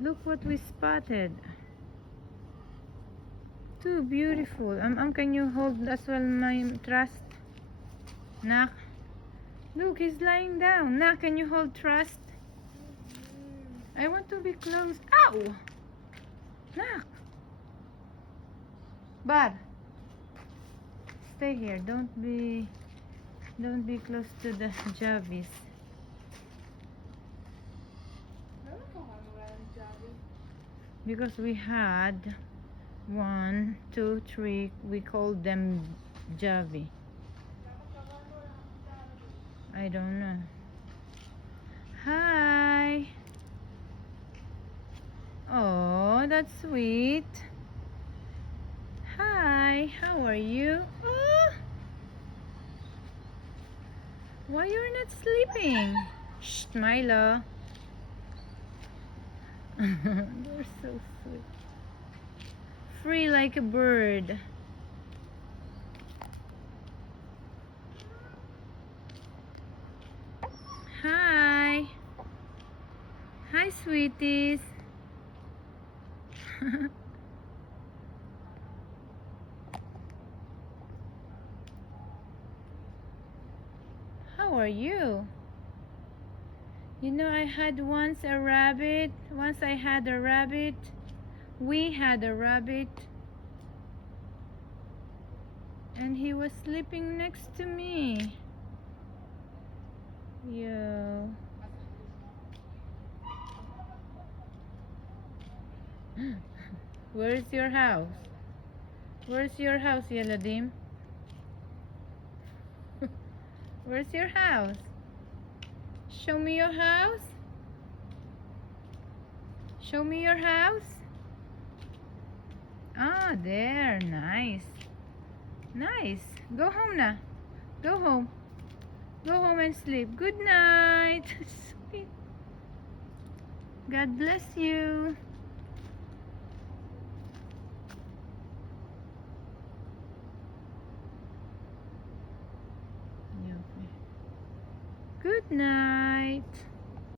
Look what we spotted. Too beautiful. Can you hold as well my trust? Nak? Look, he's lying down. Nak, can you hold trust? I want to be close. Ow! Nak! Bar! Stay here. Don't be close to the Javis. Because we had 1, 2, 3. We called them Javi. I don't know. Hi. Oh, that's sweet. Hi, how are you? Oh, why you're not sleeping? Shh, Milo. You're so sweet. Free like a bird. Hi. Hi, sweeties. How are you? You know, I had once a rabbit. Once I had a rabbit. We had a rabbit. And he was sleeping next to me. Yo. Where's your house? Where's your house, Yeladim? Where's your house? Show me your house. Show me your house. Ah, there. Nice. Nice. Go home now. Go home. Go home and sleep. Good night. God bless you. Good night.